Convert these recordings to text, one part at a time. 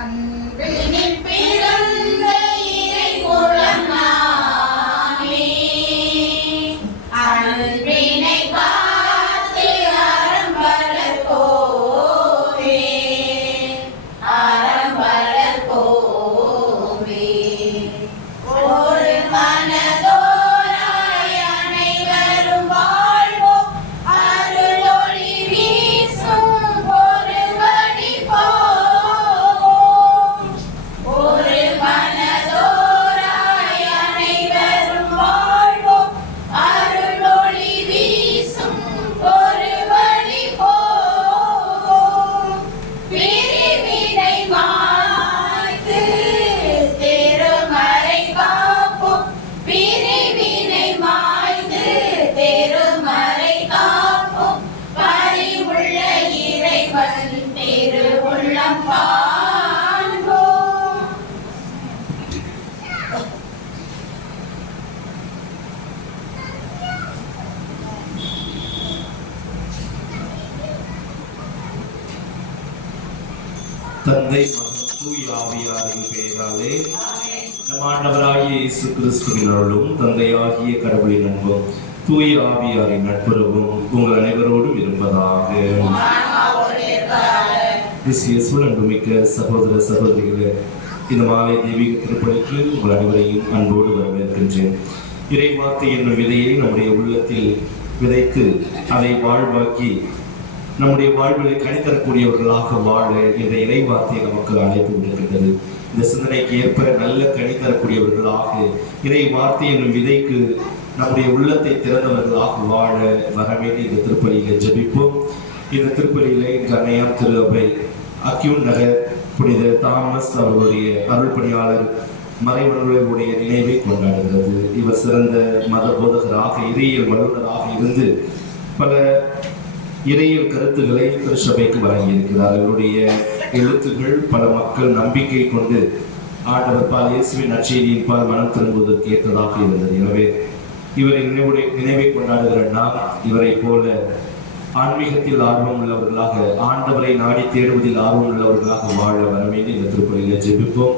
அன்பினில் பிறந்த இறை குலம் நாமே, அன்பினை காத்து அறம் வளர்ப்போமே, அறம் வளர்ப்போமே. ஒரு மனதோராய் அனைவரும் வாழ்வோம், அருளொளி வீசும் ஒரு வழி போவோம். ஒரு மனதோராய் அனைவரும் வாழ்வோம், அருளொளி வீசும் ஒரு வழி போவோம். பிரிவினை மாய்த்து திருமறை காப்போம், பிரிவினை மாய்த்து திருமறை காப்போம். பரிவுள்ள இறைவன் திருவுள்ளம் காண்போம். தந்தை மகன் தூய ஆவியாரின் பெயராலே நம் ஆண்டவராகிய இயேசு கிறிஸ்துவின் அருளும் தந்தையாகிய கடவுளின் அன்பும் தூய ஆவியாரின் நட்புறவும் உங்கள் அனைவரோடும் இருப்பதாக. அன்புமிக்க சகோதர சகோதரிகளே, இந்த மாலை தெய்வீக திருப்பலிக்கு உங்கள் அனைவரையும் அன்போடு வரவேற்கின்றேன். இறை வார்த்தை என்னும் விதையை நம்முடைய உள்ளத்தில் விதைத்து அதை வாழ்வாக்கி நம்முடைய வாழ்விலை கனித்தரக்கூடியவர்களாக வாழ என்ற இறை வார்த்தை நமக்கு அழைப்பு விடுகின்றது. இந்த சிந்தனைக்கு ஏற்ப நல்ல கனித்தரக்கூடியவர்களாக இறை வார்த்தை என்னும் விதைக்கு நம்முடைய உள்ளத்தை திறந்தவர்களாக வாழ வரவேண்டிய இந்த திருப்பலியில ஜெபிப்போம். இந்த திருப்பலியில இன்று அன்னையாம் திரு அவை அக்யூன் நகர் புனித தாமஸ் அவர்களுடைய அருள் பணியாளர் மறைவர்களுடைய நினைவை கொண்டாடுகிறது. இவர் சிறந்த மத போதகராக இறையியல் வல்லுநராக இருந்து பல இறையியல் கருத்துக்களை திருச்சபைக்கு வழங்கியிருக்கிறார். இவருடைய எழுத்துக்கள் பல மக்கள் நம்பிக்கை கொண்டு ஆண்டவர் பால் இயேசுவின் நற்செய்தியின் பால் மனம் திரும்புவதற்கு ஏற்றதாக இருந்தது. எனவே இவரை நினைவை கொண்டாடுகிற நாம் இவரை போல ஆன்மீகத்தில் ஆர்வம் உள்ளவர்களாக, ஆண்டவரை நாடி தேடுவதில் ஆர்வம் உள்ளவர்களாக வாழ வரவேண்டி இந்த திருப்பலியில ஜெபிப்போம்.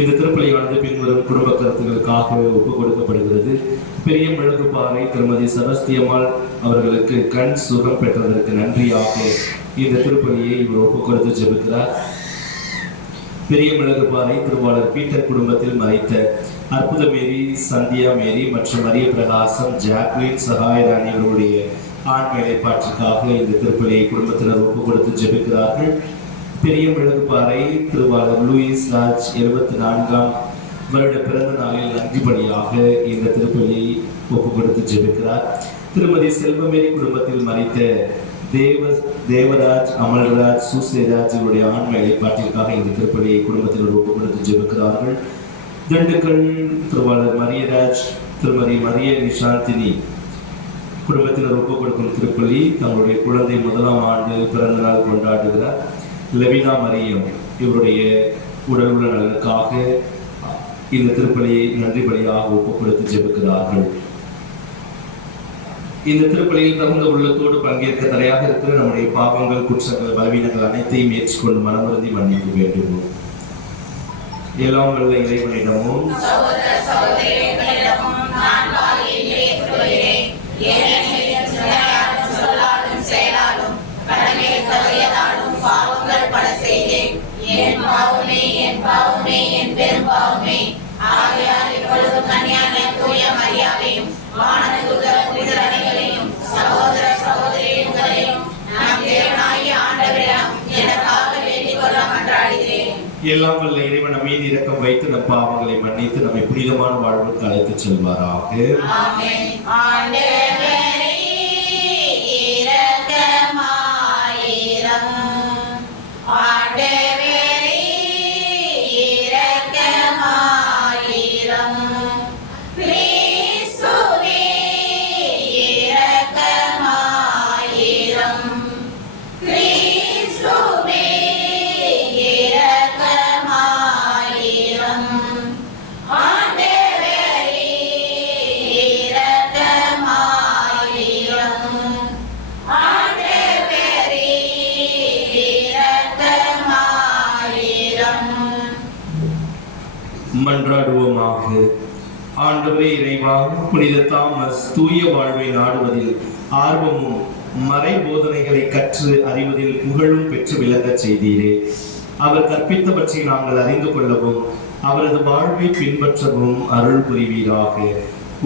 இந்த திருப்பலியானது பின்வரும் குடும்ப கருத்துக்களுக்காக ஒப்புக் கொடுக்கப்படுகிறது. பெரிய மெழுகுபாறை திருமதி செபஸ்தியம்மாள் அவர்களுக்கு கண் சுகம் பெற்றதற்கு நன்றியாக இந்த திருப்பலியை இவர் ஒப்புக் கொடுத்து ஜெபிக்கிறார். பெரிய மெழுகுபாறை திருவாளர் பீட்டர் குடும்பத்தில் மறைத்த அற்புத மேரி, சந்தியா மேரி மற்றும் மரிய பிரகாசம், ஜாக்லின், சகாயராணி அவர்களுடைய ஆண் வேலைப்பாட்டிற்காக இந்த திருப்பலியை குடும்பத்தினர் ஒப்புக் கொடுத்து ஜெபிக்கிறார்கள். பெரிய மெழுகுபாறை திருவாளர் லூயிஸ் ராஜ் 74ஆம் வருட பிறந்த நாளில் நன்றிபடியாக இந்த திருப்பலியை ஒப்புக் கொடுத்து ஜெபிக்கிறார். திருமதி செல்வமேரி குடும்பத்தில் மறைத்த தேவராஜ், அமல்ராஜ், சூசேராஜ் இவருடைய ஆண் வேலைப்பாட்டிற்காக இந்த திருப்பலியை குடும்பத்தினர் ஒப்புக் கொடுத்து ஜெபிக்கிறார்கள். திண்டுக்கல் திருவாளர் மரியராஜ், திருமதி மரிய நிஷாந்தினி குடும்பத்தினர் ஒப்புக் கொடுக்கும் திருப்பலி தங்களுடைய குழந்தை 1ஆம் ஆண்டு பிறந்த நாள் கொண்டாடுகிறார். லெவினா மரியம் இவருடைய உடல் உள்ள நலனுக்காக இந்த திருப்பலியை நன்றி பலியாக ஒப்புக் கொடுத்து ஜெபிக்கிறார்கள். இந்த திருப்பலியில் தகுந்த உள்ளத்தோடு பங்கேற்க தடையாக இருக்கிற நம்முடைய பாவங்கள், குற்றங்கள், பலவீனங்கள் அனைத்தையும் ஏற்றுக்கொண்டு மனமுறுதி மன்னிக்க வேண்டும். எல்லாம் வல்ல இறைவனிடமும் என் பெரும்பாவமே ஆகையால் இப்பொழுது கன்னியான தூய மரியாதையும் வானதூதர் புனிதர் அனைவரையும் சகோதர சகோதரிகளையும் நம் தேவனாகிய ஆண்டவரிடம் எனக்காக வேண்டிக் கொள்ள மன்றாடுகிறேன். எல்லாம் வல்ல இறைவன் நம் மீது இரக்கம் வைத்து நம் பாவங்களை மன்னித்து நம்மை புனிதமான வாழ்வுக்கு அழைத்துச் செல்வாராக. ஆமென். ஆண்டவரே இரக்கமாயிரம். ஆண்டவரே மன்றாடுவோமாக. ஆண்டவரே இறைவா, புனித தாமஸ் தூய வாழ்வை நாடுவதில் ஆர்வமும் மறை போதனைகளை கற்று அறிவதில் புகழும் பெற்று விளங்க செய்தீரே. அவர் கற்பித்தவற்றை நாங்கள் அறிந்து கொள்ளவும் அவரது வாழ்வை பின்பற்றவும் அருள் புரிவீராக.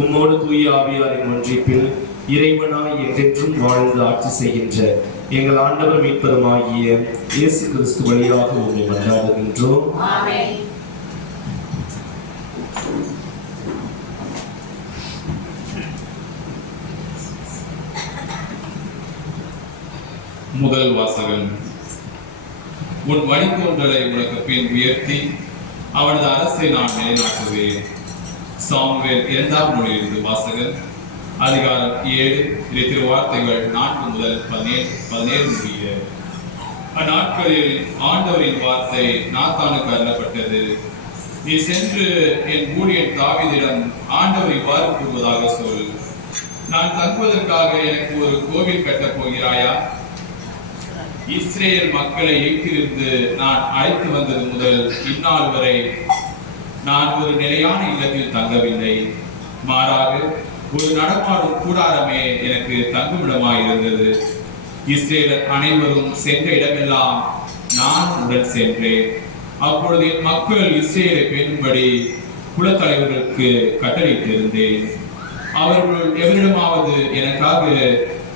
உம்மோடு தூய ஆவியாரின் ஒன்றிப்பில் இறைவனாய் என்றென்றும் வாழ்ந்து ஆட்சி செய்கின்ற எங்கள் ஆண்டவர் மீட்பருமாகிய இயேசு கிறிஸ்து வழியாக உம்மை மன்றாடுகின்றோம். ஆமென். முதல் வாசகம். உன் வழித்தோன்றலை உனக்கு பின் உயர்த்தி அவனது அரசை நான் நிலைநாட்டுவேன். சாமுவேல் 2ஆம் நூலிலிருந்து வாசகம். அதிகாரம் 7 திருவார்த்தைகள் 4 முதல் 17 முடிய. அந்நாட்களில் ஆண்டவரின் வார்த்தை நாத்தானுக்கு அருளப்பட்டது. நீ சென்று என் ஊழியன் தாவீதிடம் ஆண்டவர் இவ்வாறு கூறுவதாக சொல். நான் தங்குவதற்காக எனக்கு ஒரு கோவில் கட்டப் போகிறாயா? இஸ்ரேல் மக்களை எகிப்திலிருந்து நான் அழைத்து வந்தது முதல் இந்நாள் வரை நான் ஒரு நிலையான இல்லத்தில் தங்கவில்லை. மாறாக ஒரு நடமாடும் கூடாரமே எனக்கு தங்குமிடமாய் இருந்தது. இஸ்ரேலர் அனைவரும் சென்ற இடமெல்லாம் நான் உடன் சென்றேன். அப்பொழுது என் மக்கள் இஸ்ரேலை பேணும்படி குலத்தலைவர்களுக்கு கட்டளையிட்டிருந்தேன். அவர்கள் எவரிடமாவது எனக்காக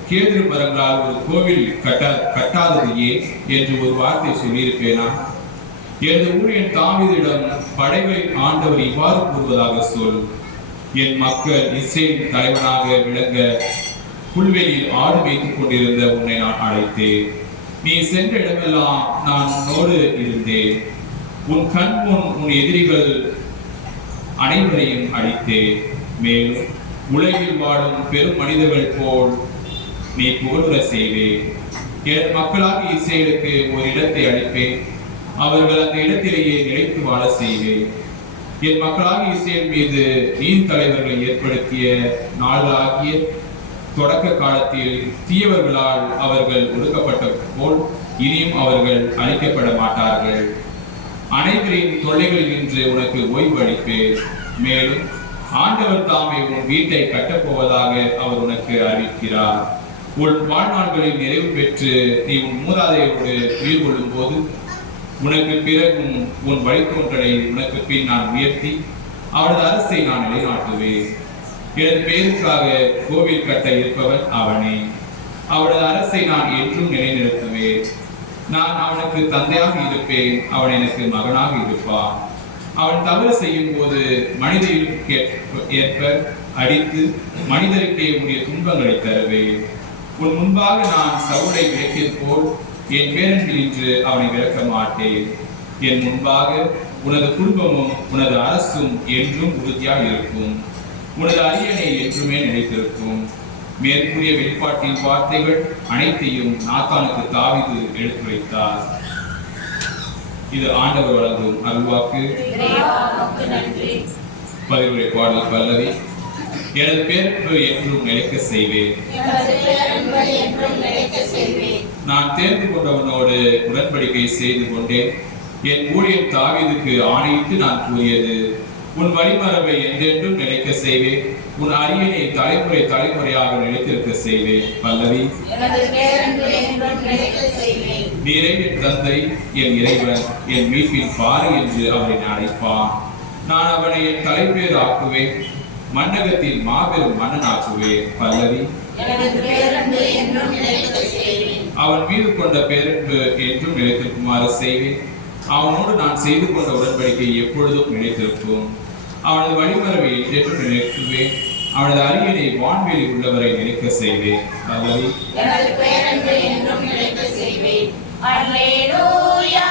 கேதுரு மரங்களால் ஒரு கோவில் கட்டாதது ஏன் என்று ஒரு வார்த்தை சொல்லியிருப்பேனா? எனது ஊழியன் தாவீதிடம் படைகளின் ஆண்டவர் இவ்வாறு கூறுவதாக சொல், என் மக்கள் இஸ்ரேல் தலைவனாக விளங்க புல்வெளியில் ஆடு வைத்துக் கொண்டிருந்த உன்னை நான் அழைத்தேன். நீ சென்ற இடமெல்லாம் நான் உன்னோடு இருந்தேன். உன் கண் முன் உன் எதிரிகள் அனைவரையும் அழித்தேன். மேலும் உலகில் வாழும் பெரும் மனிதர்கள் போல் நீ புகழுற செய்வேன். என் மக்களாக இஸ்ரேலுக்கு ஒரு இடத்தை அளிப்பேன். அவர்கள் அந்த இடத்திலேயே நிலைத்து வாழ செய்வேன். என் மக்களாக இஸ்ரேல் மீது நீதி தலைவர்களை ஏற்படுத்திய நாளாகிய தொடக்க காலத்தில் தீயவர்களால் அவர்கள் ஒடுக்கப்பட்ட போல் இனியும் அவர்கள் அழிக்கப்பட மாட்டார்கள். அனைவரின் தொல்லைகளில் இன்று உனக்கு ஓய்வு அளிப்பேன். மேலும் ஆண்டவர் தாமே உன் வீட்டை கட்டப்போவதாக அவர் உனக்கு அறிவிக்கிறார். உன் வாழ்நாள்களில் நிறைவு பெற்று நீ உன் மூதாதையோடு உயிர் கொள்ளும் போது உனக்கு பிறகும் உன் வழித்தோன்றலை உனக்கு பின் நான் உயர்த்தி அவரது அரசை நான் நிலைநாட்டுவேன். எனது பெயருக்காக கோவில் கட்ட இருப்பவன் அவனே. அவரது அரசை நான் என்றும் நிலைநிறுத்துவேன். நான் அவனுக்கு தந்தையாக இருப்பேன், அவன் எனக்கு மகனாக இருப்பான். அவன் தவறு செய்யும் போது மனிதருக்கு ஏற்ப அடித்து மனிதருக்கே உரிய துன்பங்களை தருவேன். உன் முன்பாக நான் சவுலை விளக்கியது போல் என் பேரன்பில் இன்று அவனை விளக்க மாட்டேன். என் முன்பாக உனது குடும்பமும் உனது அரசும் என்றும் உறுதியாக இருக்கும். உனது அரியணை என்றுமே நிலைத்திருக்கும். மேற்கூறிய வெளிப்பாட்டின் வார்த்தைகள் அனைத்தையும் நாத்தானுக்கு தாவீது எடுத்துரைத்தார். இது ஆண்டவர் வழங்கும் அருள்வாக்கு. பதிவுரை பாடல் பல்லவி. எனது பேரன்பு என்றும் நிலைக்க செய்வேன். நான் தேர்ந்து கொண்டவனோடு உடன்படிக்கை செய்து கொண்டேன். என் ஊழியர் தாவீதுக்கு ஆணையிட்டு நான் கூறியது, உன் வழிமரபை என்றென்றும் நிலைக்க செய்வேன். உன் அரியணை தலைமுறை தலைமுறையாக நிலைத்திருக்க செய்வேன். பல்லவி. நீரே என் தந்தை, என் இறைவன், என் மீட்பின் பாறை என்று அவனை அழைப்பான். நான் அவனை என் தலைப்பேர் ஆக்குவேன், மன்னகத்தில் மாபெரும் மன்னன் ஆக்குவேன். பல்லவி. அவன் மீது கொண்ட பேரன்பு என்றும் நிலைத்திருக்குமாறு செய்வேன். அவனோடு நான் செய்து கொண்ட உடன்படிக்கை எப்பொழுதும் நிலைத்திருக்கும். அவனது வழிமரபை என்றும் நிலைக்குவேன். அவனது அரியணை வான்வெளி உள்ளவரை நிலைக்க செய்வேன். பல்லவி. அல்லேலூயா,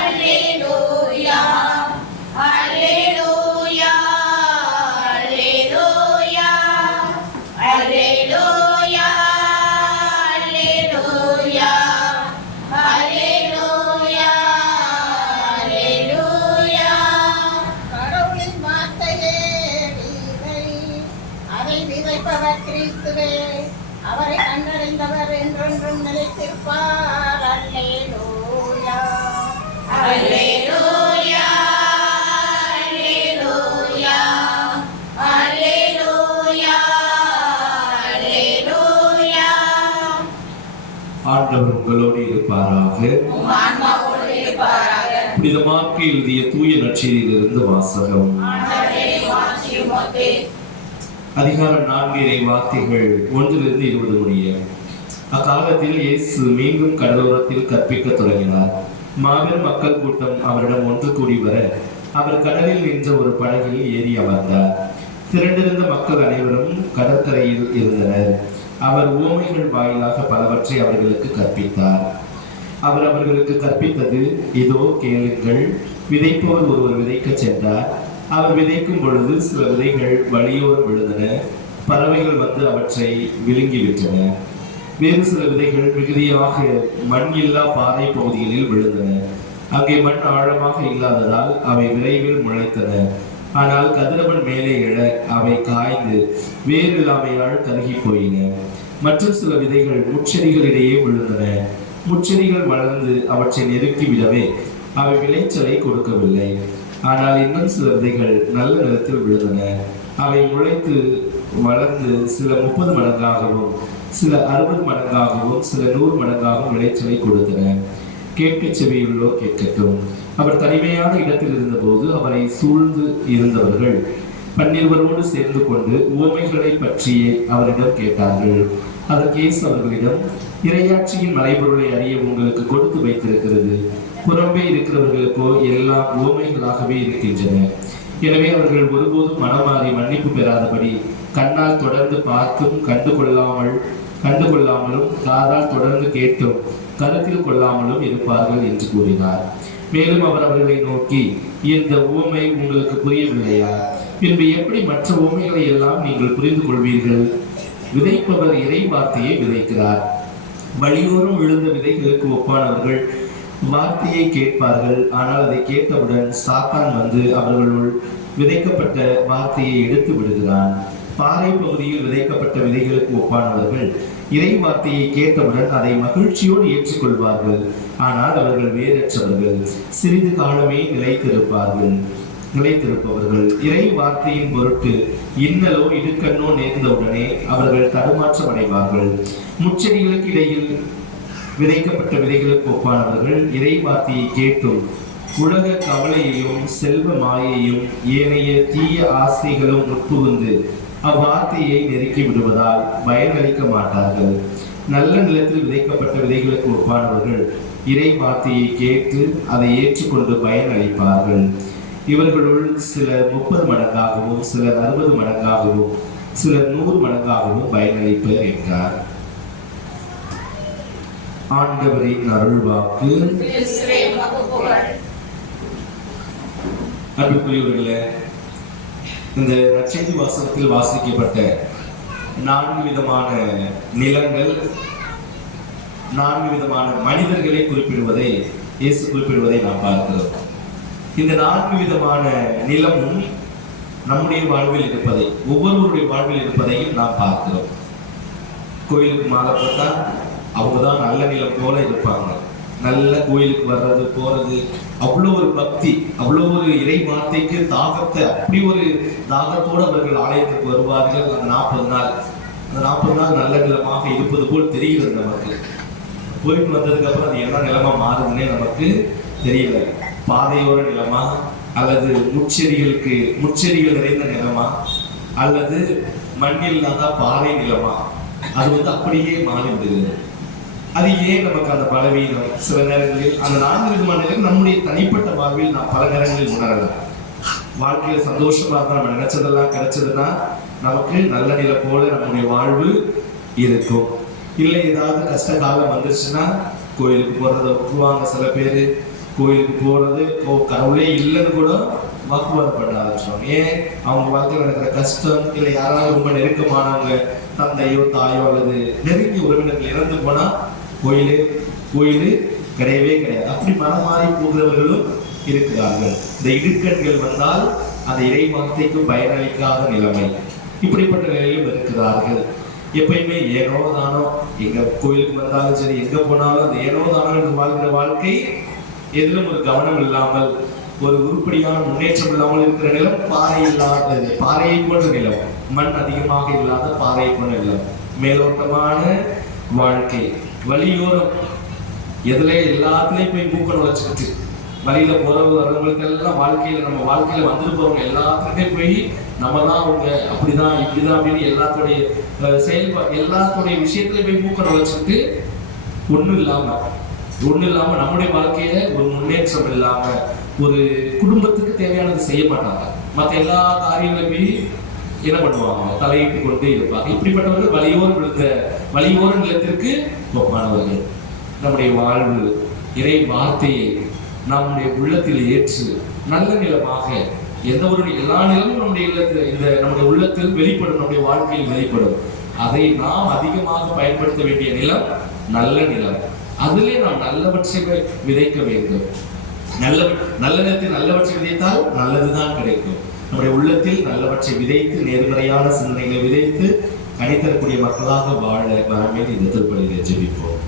அல்லேலூயா, அல்லேலூயா, அல்லேலூயா, அல்லேலூயா, அல்லேலூயா, அல்லேலூயா, அல்லேலூயா. கடவுளின் வார்த்தையே வீணை, அதை விதைப்பவர் கிறிஸ்துவே. அவரை கண்டறிந்தவர் என்றென்றும் நிலைத்திருப்பார். அல்லேலூயா, அல்லேலூயா, அல்லேலூயா, அல்லேலூயா, அல்லேலூயா. ஆண்டவர் உங்களோடு இருப்பாராக. உம் ஆன்மாவோடு இருப்பாராக. புனித மார்க்கு எழுதிய தூய நற்செய்தியிலிருந்து வாசகம். ஆண்டவரே, மாட்சி உமக்கே. அதிகாரம் 4 இறை வார்த்தைகள் 1-20 முடிய. அக்காலத்தில் இயேசு மீண்டும் கடலோரத்தில் கற்பிக்க தொடங்கினார். மாபெரும் மக்கள் கூட்டம் அவரிடம் ஒன்று கூடி வர அவர் கடலில் நின்ற ஒரு படகில் ஏறி அமர்ந்தார். திரண்டிருந்த மக்கள் அனைவரும் கடற்கரையில் இருந்தனர். அவர் உவமைகள் வாயிலாக பலவற்றை அவர்களுக்கு கற்பித்தார். அவர் அவர்களுக்கு கற்பித்தது, இதோ கேளுங்கள். விதைப்பவர் ஒருவர் விதைக்க சென்றார். அவர் விதைக்கும் பொழுது சில விதைகள் வழியோரம் விழுந்தன. பறவைகள் வந்து அவற்றை விழுங்கிவிட்டன. வேறு சில விதைகள் மிகுதியாக மண் இல்லா பாறை பகுதிகளில் விழுந்தன. அங்கே மண் ஆழமாக இல்லாததால் அவை விரைவில் முளைத்தன. ஆனால் கதிரவன் மேலே எழ அவை காய்ந்து வேறு இல்லாமையால் கருகி போயின. மற்றும் சில விதைகள் முட்செடிகளிடையே விழுந்தன. முச்செடிகள் வளர்ந்து அவற்றை நெருக்கிவிடவே அவை விளைச்சலை கொடுக்கவில்லை. ஆனால் இன்னும் சில விதைகள் நல்ல நிலத்தில் விழுந்தன. அவை முளைத்து வளர்ந்து சில 30 மடங்காகவும் சில 60 மடங்காகவும் சில 100 மடங்காகவும் விளைச்சலை கொடுத்தன. கேட்க செவியுள்ளோர் கேட்கட்டும். அவர் தனிமையான இடத்தில் இருந்தபோது அவரை சூழ்ந்து இருந்தவர்கள் 12 சேர்ந்து கொண்டு உவமைகளை பற்றியே அவரிடம் கேட்டார்கள். அதற்கு இயேசு அவர்களிடம், இறையாட்சியின் மறைபொருளை அறிய உங்களுக்கு கொடுத்து வைத்திருக்கிறது. புறம்பே இருக்கிறவர்களுக்கோ எல்லாம் உவமைகளாகவே இருக்கின்றன. எனவே அவர்கள் ஒருபோதும் மனமாறி மன்னிப்பு பெறாதபடி கண்ணால் தொடர்ந்து பார்த்தும் கண்டுகொள்ளாமலும் காதால் தொடர்ந்து கேட்டும் கருத்தில் கொள்ளாமலும் இருப்பார்கள் என்று கூறினார். மேலும் அவர் அவர்களை நோக்கி, இந்த உவமை உங்களுக்கு புரியவில்லையா? பின்பு எப்படி மற்ற உவமைகளை எல்லாம் நீங்கள் புரிந்து கொள்வீர்கள்? விதைப்பவர் இறை வார்த்தையை விதைக்கிறார். வழியோரம் விழுந்த விதைகளுக்கு ஒப்பானவர்கள் வார்த்தையை கேட்பார்கள். ஆனால் அதை கேட்டவுடன் சாத்தான் வந்து அவர்களுள் விதைக்கப்பட்ட வார்த்தையை எடுத்து விடுகிறான். பாறை பகுதியில் விதைக்கப்பட்ட விதைகளுக்கு ஒப்பானவர்கள் இறை வார்த்தையை கேட்டவுடன் அதை மகிழ்ச்சியோடு ஏற்றுக்கொள்வார்கள். ஆனால் அவர்கள் வேறற்றவர்கள், சிறிது காலமே நிலைத்திருப்பவர்கள். இறை வார்த்தையின் பொருட்டு இன்னலோ இடுக்கண்ணோ நேர்ந்தவுடனே அவர்கள் தடுமாற்றம் அடைவார்கள். முச்செடிகளுக்கு இடையில் விதைக்கப்பட்ட விதைகளுக்கு ஒப்பானவர்கள் இறை வார்த்தையை கேட்டும் உலக கவலையையும் செல்வ மாயையும் ஏனைய தீய ஆசைகளும் உட்புகுந்து அவ்வார்த்தையை நெருக்கி விடுவதால் பயனளிக்க மாட்டார்கள். நல்ல நிலத்தில் விதைக்கப்பட்ட விதைகளுக்கு ஒப்பானவர்கள் இறை வார்த்தையை கேட்டு அதை ஏற்றுக்கொண்டு பயனளிப்பார்கள். இவர்களுள் சிலர் 30 மடங்காகவும் சிலர் 60 மடங்காகவும் சிலர் 100 மடங்காகவும் பயனளிப்பர் என்றார். ஆண்டவரின் அருள்வாக்கு. அன்புக்குரியவர்களே, இந்த நற்செய்தி வாசகத்தில் வாசிக்கப்பட்ட 4 விதமான நிலங்கள், 4 விதமான மனிதர்களை குறிப்பிடுவதை இயேசு குறிப்பிடுவதை நாம் பார்க்கிறோம். இந்த 4 விதமான நிலமும் நம்முடைய வாழ்வில் இருப்பதை, ஒவ்வொருவருடைய வாழ்வில் இருப்பதையும் நாம் பார்க்கிறோம். கோயிலுக்கு மாலை போட்டால் அவங்க தான் நல்ல நிலம் போல இருப்பாங்க. நல்ல கோயிலுக்கு வர்றது போறது, அவ்வளோ ஒரு பக்தி, அவ்வளோ ஒரு இறை வார்த்தைக்கு தாகத்தை, அப்படி ஒரு தாகத்தோடு அவர்கள் ஆலயத்துக்கு வருவார்கள். அந்த 40 நாள் நல்ல நிலமாக இருப்பது போல் தெரிகிறது நமக்கு. போயிட்டு வந்ததுக்கு அப்புறம் அது என்ன நிலமா மாறுதுன்னே நமக்கு தெரியல. பாதையோர நிலமா, அல்லது முச்செடிகள் நிறைந்த நிலமா, அல்லது மண்ணில் இல்லாத பாறை நிலமா, அது அப்படியே மாறிவிடுகிறது. அது ஏன் நமக்கு அந்த பலவீனம்? சில நேரங்களில் அந்த 4 விதமான நிலம் நம்முடைய தனிப்பட்ட வாழ்வில் நாம் பல நேரங்களில் உணரலாம். வாழ்க்கையில சந்தோஷமா இருந்தால் நம்ம நினைச்சதெல்லாம் கிடைச்சதுன்னா நமக்கு நல்ல நிலை போல நம்முடைய வாழ்வு இருக்கும். இல்லை ஏதாவது கஷ்ட காலம் வந்துருச்சுன்னா கோயிலுக்கு போறதை விட்டுருவாங்க. சில பேர் கோயிலுக்கு போறது கடவுளே இல்லைன்னு கூட வாக்குவாதம் பண்ண ஆரம்பிச்சிடுவாங்க. ஏன்? அவங்க வாழ்க்கையில் நடக்கிற கஷ்டம், இல்லை யாராவது ரொம்ப நெருக்கமானவங்க, தந்தையோ தாயோ அல்லது நெருங்கிய உறவினர்கள் இறந்து போனா கோயிலு கிடையவே கிடையாது. அப்படி மனமாறி போகிறவர்களும் இருக்கிறார்கள். இந்த இடுக்கண்கள் வந்தால் அந்த இறை வார்த்தைக்கு பயனளிக்காத நிலைமை, இப்படிப்பட்ட நிலையிலும் இருக்கிறார்கள். எப்பயுமே ஏனோ தானோ, எங்க கோயிலுக்கு வந்தாலும் சரி, எங்க போனாலும் அந்த ஏனோ தானோ என்று வாழ்கிற வாழ்க்கை, எதிலும் ஒரு கவனம் இல்லாமல், ஒரு உருப்படியான முன்னேற்றம் இல்லாமல் இருக்கிற நிலம் பாறையை போன்ற நிலம், மண் அதிகமாக இல்லாத பாறையை போன்ற நிலம், மேலோட்டமான வாழ்க்கை. வழியோரம் எதுல எல்லாத்துலயும் போய் மூக்க நுழைச்சிக்கிட்டு வழியில வரவங்களுக்கு எல்லாம் நம்ம வாழ்க்கையில வந்துட்டு போறவங்க எல்லாத்துக்குமே போய் நம்ம தான் அவங்க அப்படிதான் இப்படிதான் அப்படின்னு எல்லாத்துடைய எல்லாத்துடைய விஷயத்துலயும் போய் மூக்க நுழைச்சிக்கிட்டு ஒண்ணும் இல்லாம நம்முடைய வாழ்க்கையில ஒரு முன்னேற்றம் இல்லாம, ஒரு குடும்பத்துக்கு தேவையானது செய்ய மாட்டாங்க. மற்ற எல்லா காரியங்களையும் என்ன பண்ணுவாங்க? தலையிட்டு கொண்டு இருப்பாங்க. இப்படிப்பட்டவர்கள் வழியோர நிலத்திற்கு ஒப்பானவர்கள். நம்முடைய வாழ்வு இறை வார்த்தையை நம்முடைய உள்ளத்தில் ஏற்று நல்ல நிலமாக, எல்லா நிலமும் நம்முடைய உள்ளத்தில் வெளிப்படும், நம்முடைய வாழ்க்கையில் வெளிப்படும். அதை நாம் அதிகமாக பயன்படுத்த வேண்டிய நிலம் நல்ல நிலம். அதிலே நாம் நல்லவற்றை விதைக்க வேண்டும். நல்ல நிலத்தில் நல்லவற்றை விதைத்தால் நல்லதுதான் கிடைக்கும். நம்முடைய உள்ளத்தில் நல்லவற்றை விதைத்து, நேர்மறையான சிந்தனைகளை விதைத்து கனித்தரக்கூடிய மக்களாக வாழ வரமே இந்த திருப்பலியிலே ஜெபிப்போம்.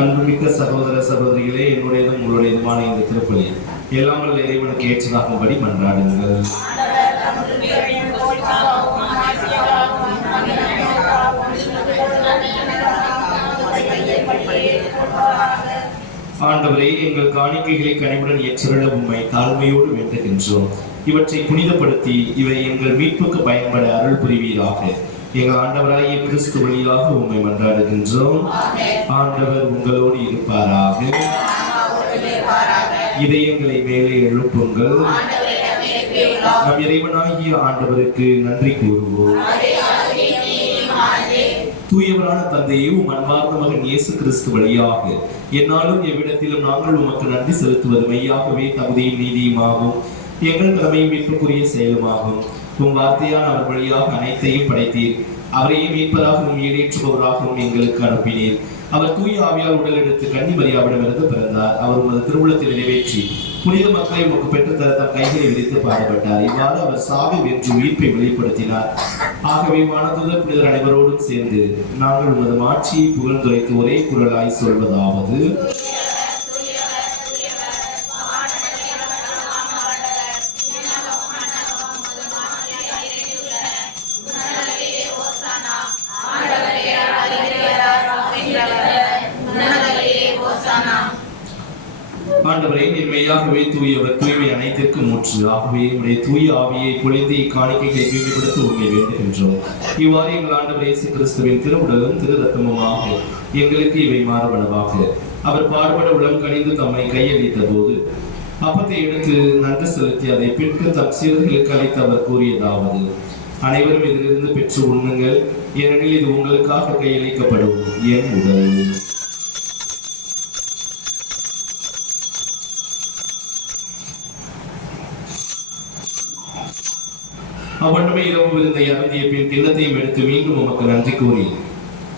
அன்புமிக்க சகோதர சகோதரிகளே, என்னுடையதும் உங்களுடையதுமான இந்த திருப்பலி எல்லாம் வல்ல இறைவனுக்கு ஏற்றதாகும்படி மன்றாடுங்கள். ஆண்டவரே, எங்கள் காணிக்கைகளை கனிவுடன் ஏற்றருள உம்மை தாழ்மையோடு வேண்டுகின்றோம். இவற்றை புனிதப்படுத்தி இவை எங்கள் மீட்புக்கு பயன்பட அருள் புரிவீராக. எங்கள் ஆண்டவராகிய கிறிஸ்து வழியாக உம்மை மன்றாடுகின்றோம். ஆண்டவர் உங்களோடு இருப்பாராக. இதயங்களை மேலே எழுப்புங்கள். நம் இறைவனாகிய ஆண்டவருக்கு நன்றி கூறுவோம். தூயவரான தந்தையே, உம் அன்பார்ந்த மகன் இயேசு கிறிஸ்து வழியாக என்னாலும் எவ்விடத்திலும் நாங்கள் உமக்கு நன்றி செலுத்துவது மெய்யாகவே தகுதியும் நீதியுமாகும், எங்கள் கடமையும் மீட்புக்குரிய செயலுமாகும். உம் வார்த்தையால் அவர் வழியாக அனைத்தையும் படைத்தீர். அவரையே மீட்பதாகவும் ஈடேற்றுபவராகவும் எங்களுக்கு அனுப்பினீர். அவர் தூய ஆவியால் உடல் எடுத்து கன்னி மரியாவிடமிருந்து பிறந்தார். அவர் உமது திருவுளத்தை நிறைவேற்றி புனித மக்களை உமக்கு பெற்றுத்தர தம் கைகளை விரித்து பாடுபட்டார். இவ்வாறு அவர் சாவை வென்று உயிர்ப்பை வெளிப்படுத்தினார். ஆகவே வானதூதர் புனிதர் அனைவரோடும் சேர்ந்து நாங்கள் உமது மாட்சியை புகழ்ந்துரைத்து ஒரே குரலாய் சொல்வதாவது: ஆண்டவரே, மெய்யாகவே தூயவர், தூய்மை அனைத்திற்கும் மூச்சு. ஆகவே உடைய தூய ஆவியை பொழிந்து இக்காணிக்கைகளை தூய்மைப்படுத்த உண்மை வேண்டுகின்றோம். இவ்வாறு எங்கள் ஆண்டவர் இயேசு கிறிஸ்துவின் திருவுடலும் திரு ரத்தமுமாக எங்களுக்கு இவை மாறுபனவாக. அவர் பாடுபட உளம் கனிந்து தம்மை கையளித்த போது அப்பத்தை எடுத்து நன்றி செலுத்தி அதை பிற்கு தம் சீடர்களுக்கு அளித்து அவர் கூறியதாவது: அனைவரும் இதிலிருந்து பெற்று உண்ணுங்கள், ஏனெனில் இது உங்களுக்காக கையளிக்கப்படும் என் உடல். அவ்வண்ணமே இரவு விருந்தை அருந்திய பின் கிண்ணத்தையும் எடுத்து மீண்டும் உமக்கு நன்றி கூறி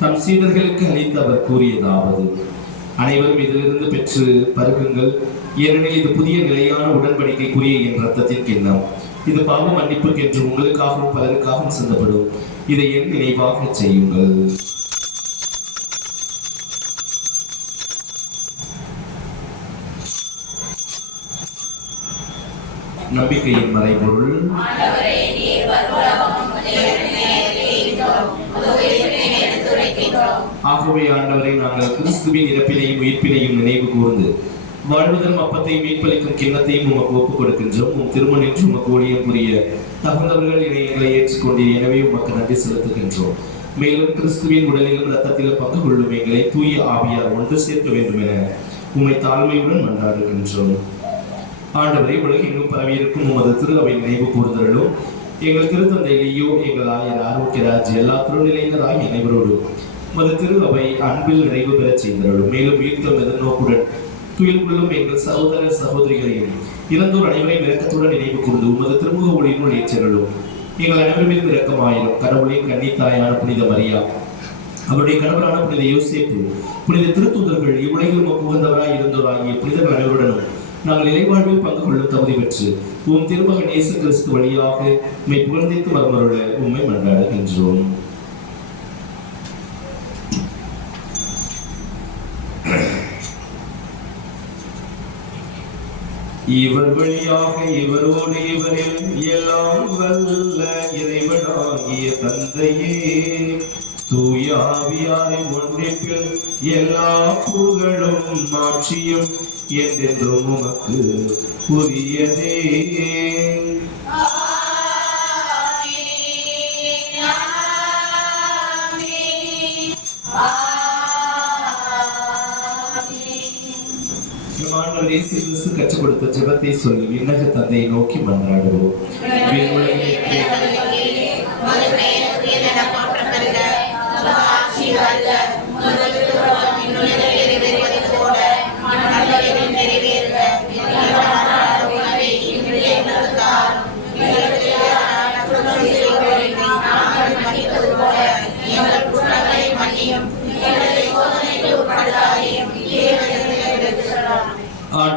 தம் சீடர்களுக்கு அளித்து அவர் கூறியதாவது: அனைவரும் இதிலிருந்து பெற்று பருகுங்கள், ஏனெனில் இது புதிய நிலையான உடன்படிக்கைக்குரிய என் ரத்தத்தின் கிண்ணம். இது பாவ மன்னிப்புக்கு என்று உங்களுக்காகவும் பலருக்காகவும் சிந்தப்படும். இதை என் நினைவாக செய்யுங்கள். நம்பிக்கையின் மறைபொருள். ஆகவே ஆண்டவரை, நாங்கள் கிறிஸ்துவின் இறப்பினையும் உயிர்ப்பினையும் நினைவு கூர்ந்து வாழ்வதன் அப்பத்தையும் மீட்பளிக்கும் கிண்ணத்தையும் உமக்கு ஒப்புக் கொடுக்கின்றோம். உம் திருமணின்று உமக்கு ஊழியம் புரிய தகுந்தவர்கள் எங்களை ஏற்றுக்கொண்டீர். எனவே உமக்கு நன்றி செலுத்துகின்றோம். மேலும் கிறிஸ்துவின் உடலிலும் ரத்தத்திலும் பங்கு கொள்ளும் எங்களை தூய ஆவியார் ஒன்று சேர்க்க வேண்டும் என உம்மை தாழ்மையுடன் மன்றாடுகின்றோம். ஆண்டவரை, உலகெங்கும் பரவியிருக்கும் உமது திரு அவை நினைவு கூர்ந்தருளும். எங்கள் திருத்தந்தை லியோ, எங்கள் ஆயர் ஆரோக்கியராஜ், எல்லா திருநிலையினராய் அனைவரோடும் உமது திரு அவை அன்பில் நிறைவு பெற செய்தருளும். மேலும் வீழ்த்தம் எதிர்நோக்குடன் துயில் கொள்ளும் எங்கள் சகோதர சகோதரிகளையும் இறந்தோர் அனைவரையும் இரக்கத்துடன் நினைவு கூர்ந்து உமது திருமுக ஒளியினுள் ஏற்றருளும். எங்கள் அனைவரும் இரக்கமாயிரும். கடவுளின் கன்னித்தாயான புனித மரியா, அவருடைய கணவரான புனித யோசேப்பு, புனித திருத்தூதர்கள், இவ்வுலகில் உகந்தவராய் இருந்தோராகிய புனிதர்கள் அனைவருடனும் நாங்கள் இறைவாழ்வில் பங்கு கொள்ளும் தகுதி பெற்று உம் திருமகன் இயேசு கிறிஸ்து வழியாக உம்மை புகழ்ந்தேத்து வரமருள உம்மை மன்றாடுகின்றோம். இவர் வழியாக இவரோடு இவரில் எல்லாம் வல்ல இறைவனாகிய தந்தையே, தூய ஆவியாரின் ஒன்றிப்பில் எல்லா புகழும் மாட்சியும் என்றென்றும் உமக்கு உரியதே. கற்றுக் கொடுத்த ஜெபத்தை சொல்லி விண்ணக தந்தையை நோக்கி மன்றாடுவோம்.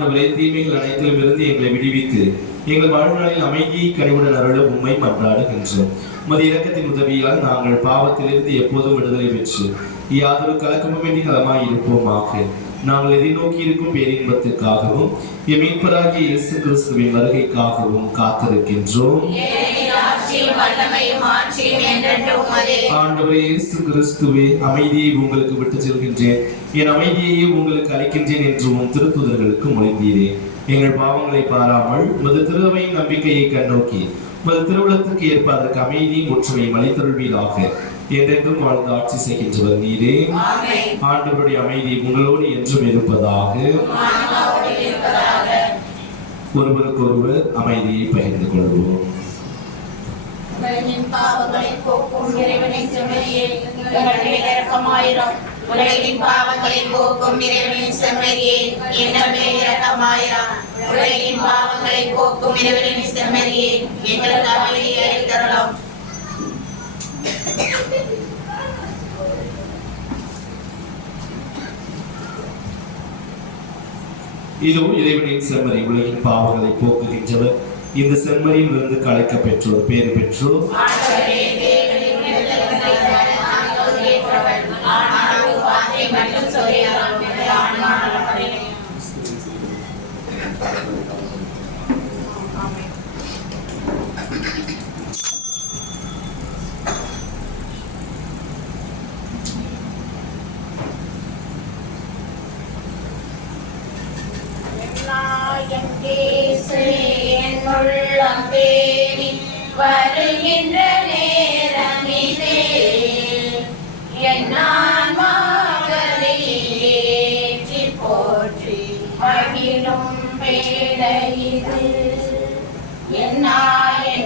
ஆண்டவரே, தீமைகள் அனைத்திலும் இருந்து எங்களை விடுவித்து எங்கள் வாழ்நாளில் அமைதியை கனிவுடன் அருள உம்மை மன்றாடுகின்றோம். உமது இரக்கத்தின் உதவியால் நாங்கள் பாவத்திலிருந்து எப்போதும் விடுதலை பெற்று யாதொரு கலக்கமுமின்றி நலமாய் இருப்போமாக. நாங்கள் எதிர்நோக்கி இருக்கும் பேரின்பத்துக்காகவும் எம் மீட்பராகிய இயேசு கிறிஸ்துவின் வருகைக்காகவும் காத்திருக்கின்றோம். ஆண்டவரே இயேசு கிறிஸ்துவே, அமைதியை உங்களுக்கு விட்டு செல்கின்றேன், என் அமைதியையே உங்களுக்கு அளிக்கின்றேன் என்று உம் திருத்தூதர்களுக்கு மொழிந்தீரே. எங்கள் பாவங்களை பாராமல் உமது திருவையின் நம்பிக்கையை கண்ணோக்கி உமது திருவுளத்துக்கு ஏற்ப அதற்கு அமைதியும் ஒற்றுமையும் அளித்தருள்வீராக. என்றென்றும் வாழ்ந்து ஆட்சி செய்கின்றவர் நீரே. ஆண்டவருடைய அமைதி உங்களோடு என்றும் இருப்பதாக. ஒருவருக்கொருவர் அமைதியை பகிர்ந்து கொள்வோம். உலகின் பாவங்களை போக்கும் இறைவனை செம்மறியே, எங்கள் மேல் இரக்கமாயிரும். உலகின் பாவங்களை போக்கும் இறைவனின் செம்மறியே, எங்கள் மேல் இரக்கமாயிரும். உலகின் பாவங்களை போக்கும் இறைவனின் செம்மறியே, எங்களுக்கு அமைதியை அளித்தருளும். இதோ இறைவனின் செம்மறி, உலகின் பாவங்களை போக்குகின்றவர். இந்த செம்மறியில் இருந்து கலைக்க பெற்றோர் பேறு பெற்றோர். உள்ளம் தேடி வருகின்ற நேரம் இதே, என் ஆன்மாவை ஏற்றி போற்றி மகிழும் வேளை இது. என்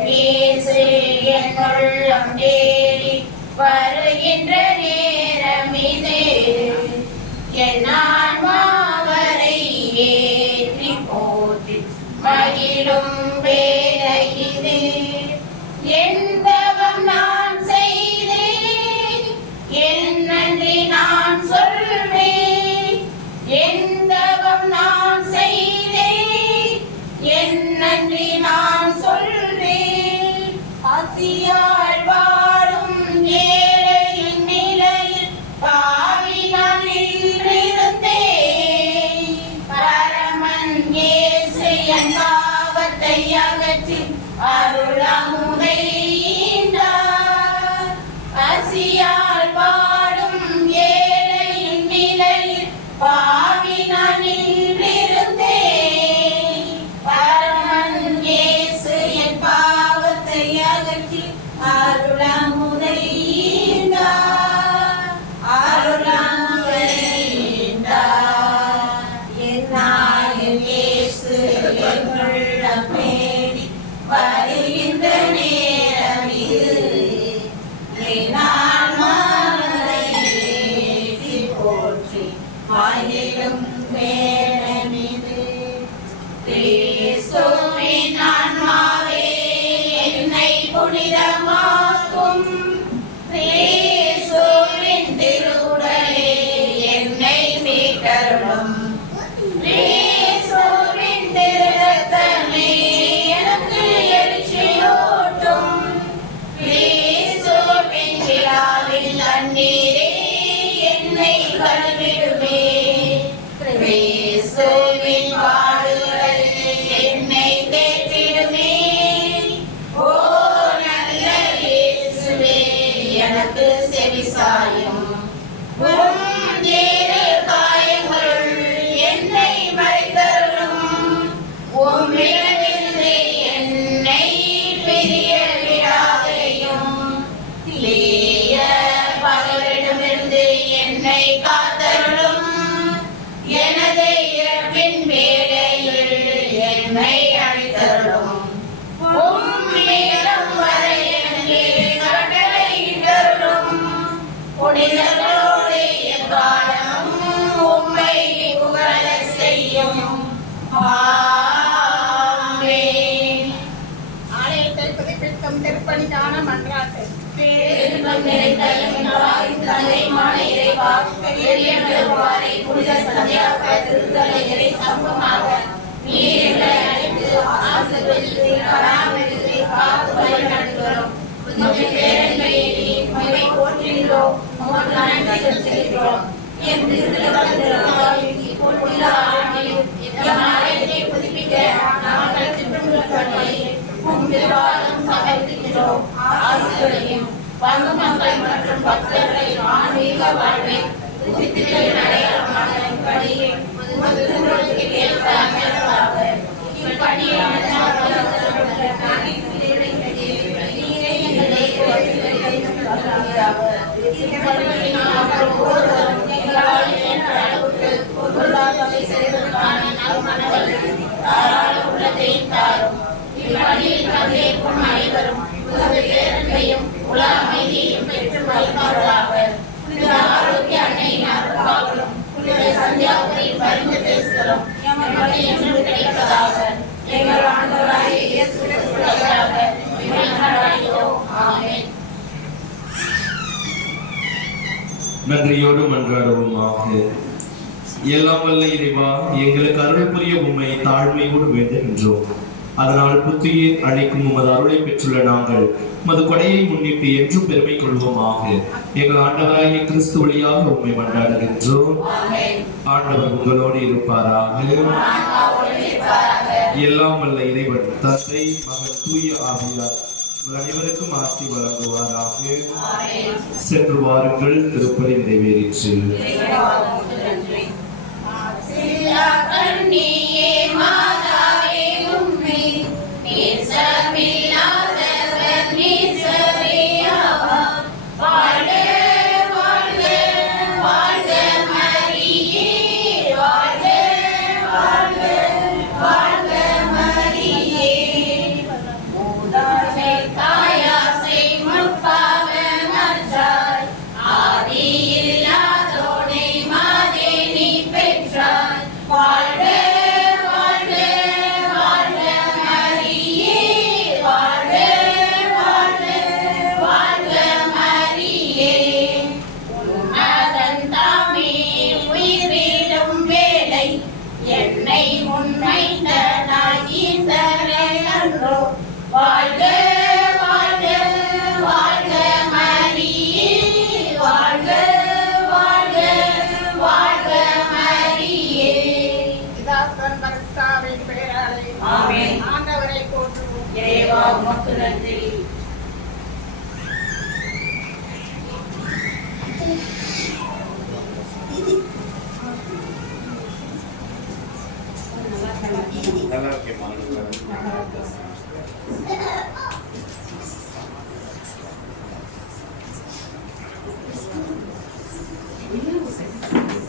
இயேசு என் உள்ளம் தேடி வருகின்ற நேரம் இதே, என் ஆன்மாவை ஏற்றி போற்றி மகிழும் வேளையிலே. என் தவம் நான் செய்தேன், என் நன்றி நான் சொல்வேன். என் தவம் நான் செய்தேன், என் நன்றி நான் சொல்வேன். பசியால் வாடும் ஏழையின் நிலையில் பாவி நான் நின்றிருந்தேன். பரமன் இயேசு என் பாவத்தை அகற்றி அருளமுதை ஈந்தார். பசியால் வாடும் ஏழையின் நிலையில் பாவி நான் நின்றிருந்தேன். பரமன் இயேசு என் பாவத்தை அகற்றி அருளமுதை ஈந்தார். அருளமுதை ஈந்தார். என் நாயன் இயேசு என் உள்ளம் தேடி வருகின்ற நேரம் இது, என் ஆன்மாவை ஏற்றி போற்றி மகிழும் நேரம் இது. கிறிஸ்துவின் ஆன்மாவே என்னை புனிதமாக்கும், கிறிஸ்துவின் திருவுடலே என்னை மீட்டருளும். கிறிஸ்துவின் திருரத்தமே எனக்கு எழுச்சியூட்டும். கிறிஸ்துவின் விழாவில் தண்ணீரே என்னை கழுவிடுமே. கிறிஸ்துவின் பாடுகள் என்னை தேற்றிடுமே. ஓ நல்ல இயேசுவே, எனக்கு செவிசாயும். உம் திரு காயங்களுள் என்னை மறைத்தருளும். உம்மிடமிருந்து என்னை பிரிய விடாதேயும். தீய பகைவரிடமிருந்து என்னை காத்தருளும். எனது இறப்பின் வேளையில் என்னை அழித்தருளும். உம்மிடம் வரை எனக்கு கட்டளையிட்டருளும். புனிதர்களோடு எக்காலமும் உம்மை புகழச் செய்யும். ஆமென். ஆலயத்தை புதுப்பிக்கும் திருப்பணிக்கான மன்றாட்டு. பேரின்பம் நிறைந்த எங்கள் தந்தை மான இறைவா, பெரிய பெருவாரை புனித சந்தியாவை திருத்தலைகளை சம்பவமாக நீர் எங்களை அழைத்து ஆசீர்வதித்து பராமரித்து காத்து வழிநடத்தி வரும் உம்முடைய பேரன்பையை உம்மை போற்றுகிறோம், உமக்கு நன்றி செலுத்துகிறோம். என் திருத்தலத்திற்காக புனித ஆணையில் எம் ஆலயத்தை புதுப்பிக்க நாங்கள் திட்டமிட்டுள்ளபடி உம் திருவாரம் சமர்ப்பிக்கிறோம். ஆசீர்வதியும் பங்கு மக்கள் மற்றும் பக்தர்களை ஆன்மீக வாழ்வை புதுப்பித்தலின் அடையாளமானபடி உமது திருவுளத்துக்கு ஏற்ப அமைவதாக. இப்பணியை நீரே எங்களை எங்களால் இயன்ற அளவுக்கு பொருளாதார செய்வதற்கான நல்மனதை தாராள உள்ளத்தையும் தாரும். இப்பணியில் பங்கேற்கும் அனைவரும் உமது பேரன்பையும் உல அமைதியையும் பெற்று வருவார்களாக. புனித ஆரோக்கிய அன்னையின் அருள்காவலும் புனித சந்தியாவுக்கு பரிந்து பேசுதலும் எமக்கு என்றும் கிடைப்பதாக. எங்கள் ஆண்டவராகிய இயேசு கிறிஸ்து வழியாக உம்மை மன்றாடுகிறோம். ஆமென். நன்றியோடு மன்றாடுவோமாக. எல்லாம் வல்ல இறைவா, எங்களுக்கு அருள் புரிய உம்மை தாழ்மையோடு வேண்டுகின்றோம். அதனால் புத்துயிர் அளிக்கும் உமது அருளை பெற்றுள்ள நாங்கள் உமது கொடையை முன்னிட்டு என்றும் பெருமை கொள்வோமாக. எங்கள் ஆண்டவராகிய கிறிஸ்து வழியாக உம்மை மன்றாடுகின்றோம். ஆண்டவர் உங்களோடு இருப்பாராக. எல்லாம் வல்ல இறைவன் தந்தை, மகன், தூய ஆவியார் உங்கள் அனைவருக்கும் ஆசி வழங்குவாராக. சென்று வாருங்கள், திருப்பலி நிறைவேறிற்று. ஆண்டவரை போற்றுவோம். இறைவா உமக்கு நன்றி. நல்லா இருக்கேம்மா. Thank you.